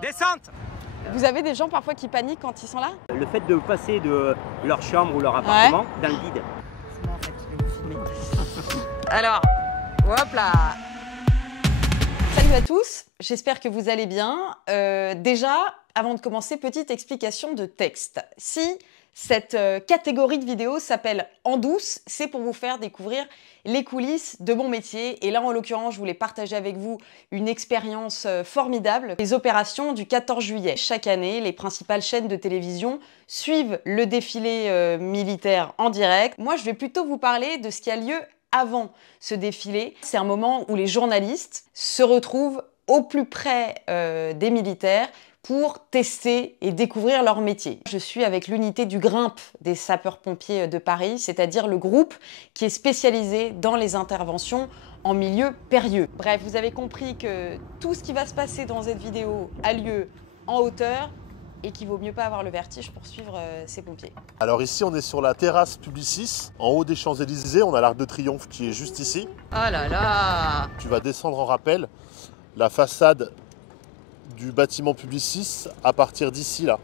Descente! Vous avez des gens parfois qui paniquent quand ils sont là? Le fait de passer de leur chambre ou leur appartement dans le vide. C'est moi en fait, je vais vous filmer. Alors, hop là! Salut à tous, j'espère que vous allez bien. Déjà, avant de commencer, petite explication de texte. Si cette catégorie de vidéos s'appelle En douce, c'est pour vous faire découvrir les coulisses de mon métier. Et là, en l'occurrence, je voulais partager avec vous une expérience formidable. Les opérations du 14 juillet. Chaque année, les principales chaînes de télévision suivent le défilé militaire en direct. Moi, je vais plutôt vous parler de ce qui a lieu avant ce défilé. C'est un moment où les journalistes se retrouvent au plus près des militaires pour tester et découvrir leur métier. Je suis avec l'unité du Grimpe des sapeurs-pompiers de Paris, c'est-à-dire le groupe qui est spécialisé dans les interventions en milieu périlleux. Bref, vous avez compris que tout ce qui va se passer dans cette vidéo a lieu en hauteur et qu'il vaut mieux pas avoir le vertige pour suivre ces pompiers. Alors ici, on est sur la terrasse Publicis, en haut des Champs-Élysées. On a l'Arc de Triomphe qui est juste ici. Oh là là! Tu vas descendre en rappel la façade du bâtiment Publicis à partir d'ici là.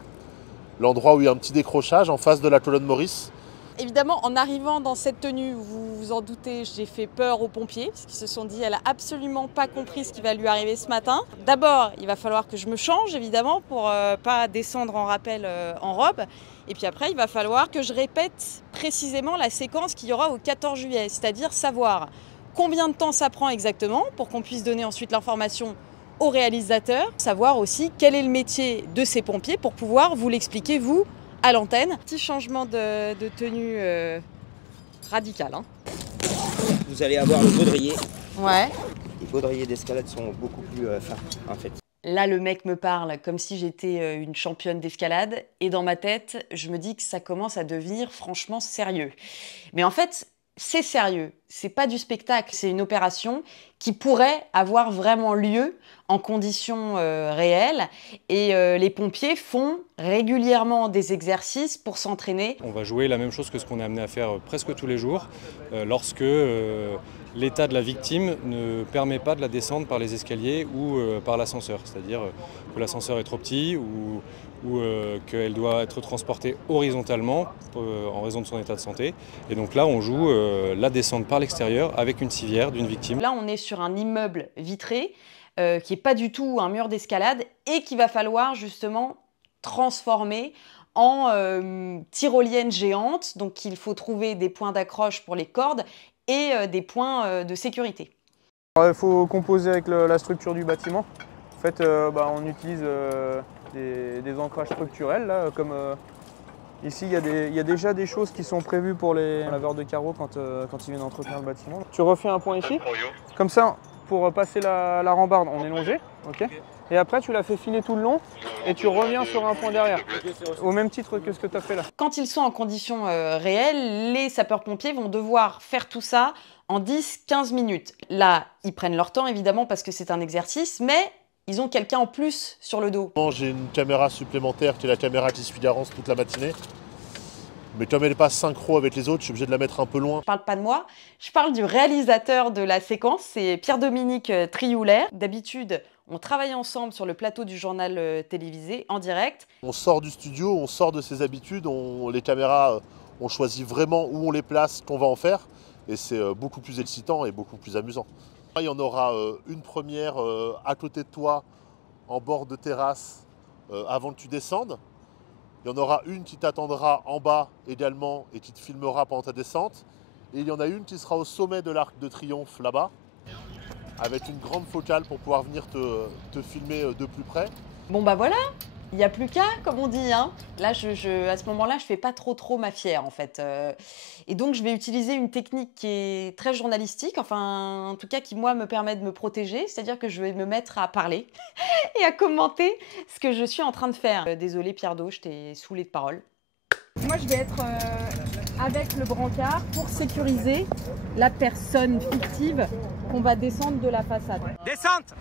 L'endroit où il y a un petit décrochage en face de la colonne Maurice. Évidemment, en arrivant dans cette tenue, vous vous en doutez, j'ai fait peur aux pompiers, parce qu'ils se sont dit, elle a absolument pas compris ce qui va lui arriver ce matin. D'abord, il va falloir que je me change, évidemment, pour pas descendre en rappel en robe. Et puis après, il va falloir que je répète précisément la séquence qu'il y aura au 14 juillet, c'est-à-dire savoir combien de temps ça prend exactement, pour qu'on puisse donner ensuite l'information au réalisateur, savoir aussi quel est le métier de ces pompiers pour pouvoir vous l'expliquer, vous, à l'antenne. Petit changement de tenue radical. Hein. Vous allez avoir le baudrier. Ouais. Les baudriers d'escalade sont beaucoup plus fins, en fait. Là, le mec me parle comme si j'étais une championne d'escalade. Et dans ma tête, je me dis que ça commence à devenir franchement sérieux. Mais en fait, c'est sérieux. C'est pas du spectacle. C'est une opération qui pourrait avoir vraiment lieu en conditions réelles. Et les pompiers font régulièrement des exercices pour s'entraîner. On va jouer la même chose que ce qu'on est amené à faire presque tous les jours lorsque l'état de la victime ne permet pas de la descendre par les escaliers ou par l'ascenseur. C'est-à-dire que l'ascenseur est trop petit ou qu'elle doit être transportée horizontalement en raison de son état de santé. Et donc là, on joue la descente par l'extérieur avec une civière d'une victime. Là, on est sur un immeuble vitré qui n'est pas du tout un mur d'escalade et qu'il va falloir justement transformer en tyrolienne géante. Donc, il faut trouver des points d'accroche pour les cordes et des points de sécurité. Il faut composer avec la structure du bâtiment. En fait, on utilise des ancrages structurels, là, comme ici, il y a déjà des choses qui sont prévues pour les laveurs de carreaux quand ils viennent entretenir le bâtiment. Tu refais un point ici, comme ça, pour passer la rambarde, on est longé, ok. Et après, tu la fais filer tout le long et tu reviens sur un point derrière, au même titre que ce que tu as fait là. Quand ils sont en conditions réelles, les sapeurs-pompiers vont devoir faire tout ça en 10-15 minutes. Là, ils prennent leur temps, évidemment, parce que c'est un exercice, mais ils ont quelqu'un en plus sur le dos. J'ai une caméra supplémentaire qui est la caméra qui suit Garance toute la matinée. Mais comme elle n'est pas synchro avec les autres, je suis obligé de la mettre un peu loin. Je parle pas de moi, je parle du réalisateur de la séquence, c'est Pierre-Dominique Trioulaire. D'habitude, on travaille ensemble sur le plateau du journal télévisé en direct. On sort du studio, on sort de ses habitudes, les caméras, on choisit vraiment où on les place, qu'on va en faire. Et c'est beaucoup plus excitant et beaucoup plus amusant. Il y en aura une première à côté de toi, en bord de terrasse, avant que tu descendes. Il y en aura une qui t'attendra en bas également et qui te filmera pendant ta descente. Et il y en a une qui sera au sommet de l'Arc de Triomphe là-bas, avec une grande focale pour pouvoir venir te filmer de plus près. Bon bah voilà, il n'y a plus qu'à, comme on dit. Hein. Là, à ce moment-là, je fais pas trop ma fière en fait. Et donc, je vais utiliser une technique qui est très journalistique, enfin, en tout cas, qui moi me permet de me protéger. C'est-à-dire que je vais me mettre à parler et à commenter ce que je suis en train de faire. Désolée Pierre Do, je t'ai saoulé de parole. Moi, je vais être avec le brancard pour sécuriser la personne fictive qu'on va descendre de la façade. Descente!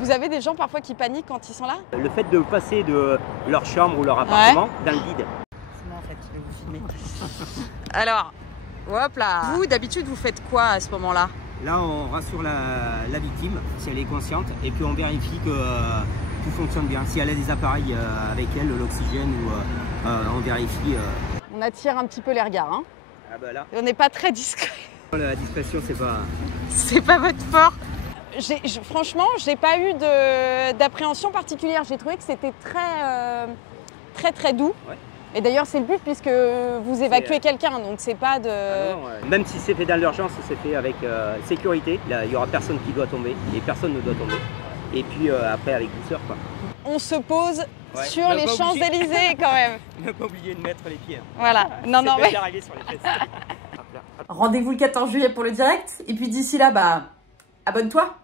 Vous avez des gens parfois qui paniquent quand ils sont là? Le fait de passer de leur chambre ou leur appartement dans le vide. C'est moi en fait, je vais vous filmer. Alors, hop là. Vous, d'habitude, vous faites quoi à ce moment-là? Là, on rassure la victime si elle est consciente et puis on vérifie que tout fonctionne bien. Si elle a des appareils avec elle, l'oxygène ou on vérifie. On attire un petit peu les regards. Hein. Ah bah là. On n'est pas très discret. La discrétion, c'est pas... C'est pas votre fort. Franchement, j'ai pas eu d'appréhension particulière. J'ai trouvé que c'était très doux. Ouais. Et d'ailleurs, c'est le but puisque vous évacuez quelqu'un, donc c'est pas de... Ah non, même si c'est fait dans l'urgence, c'est fait avec sécurité. Là, il y aura personne qui doit tomber et personne ne doit tomber. Et puis après, avec douceur, quoi. On se pose sur les Champs-Élysées quand même. Ne pas oublier de mettre les pieds. Hein. Voilà. Non, non, mais... d'arriver sur les fesses. Rendez-vous le 14 juillet pour le direct. Et puis d'ici là, bah, abonne-toi.